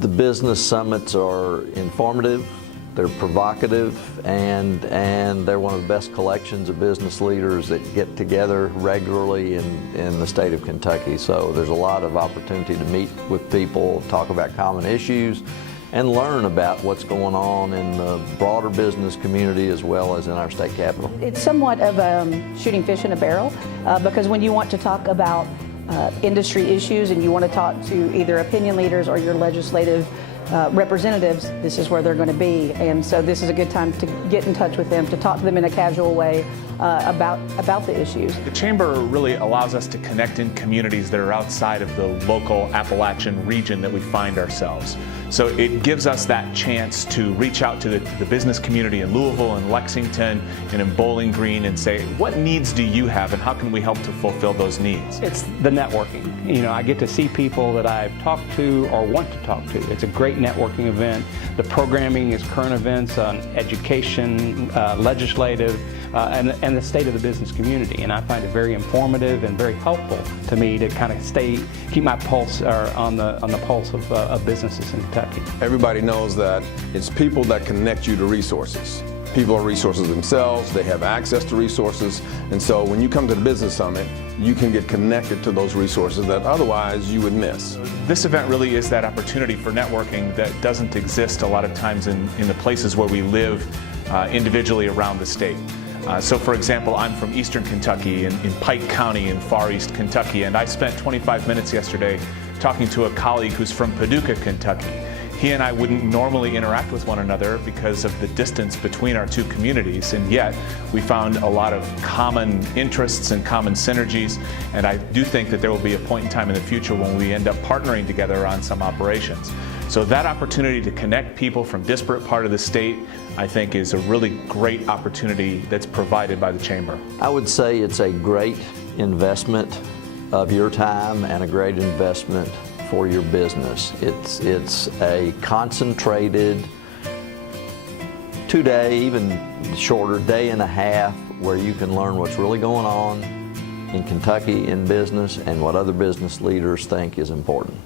The business summits are informative, they're provocative, and they're one of the best collections of business leaders that get together regularly in the state of Kentucky. So there's a lot of opportunity to meet with people, talk about common issues, and learn about what's going on in the broader business community as well as in our state capitol. It's somewhat of shooting fish in a barrel because when you want to talk about industry issues and you want to talk to either opinion leaders or your legislative representatives, this is where they're going to be. And so this is a good time to get in touch with them, to talk to them in a casual way about the issues. The Chamber really allows us to connect in communities that are outside of the local Appalachian region that we find ourselves. So it gives us that chance to reach out to the business community in Louisville and Lexington and in Bowling Green and say, what needs do you have and how can we help to fulfill those needs? It's the networking. You know, I get to see people that I've talked to or want to talk to. It's a great networking event. The programming is current events on education, legislative, and the state of the business community. And I find it very informative and very helpful to me to kind of keep my pulse on the pulse of businesses in Kentucky. Everybody knows that it's people that connect you to resources. People are resources themselves, they have access to resources, and so when you come to the Business Summit, you can get connected to those resources that otherwise you would miss. This event really is that opportunity for networking that doesn't exist a lot of times in the places where we live individually around the state. So for example, I'm from Eastern Kentucky in Pike County in Far East Kentucky, and I spent 25 minutes yesterday talking to a colleague who's from Paducah, Kentucky. He and I wouldn't normally interact with one another because of the distance between our two communities, and yet we found a lot of common interests and common synergies, and I do think that there will be a point in time in the future when we end up partnering together on some operations. So that opportunity to connect people from disparate part of the state, I think, is a really great opportunity that's provided by the Chamber. I would say it's a great investment of your time and a great investment for your business. It's a concentrated 2-day, even shorter, day and a half where you can learn what's really going on in Kentucky in business and what other business leaders think is important.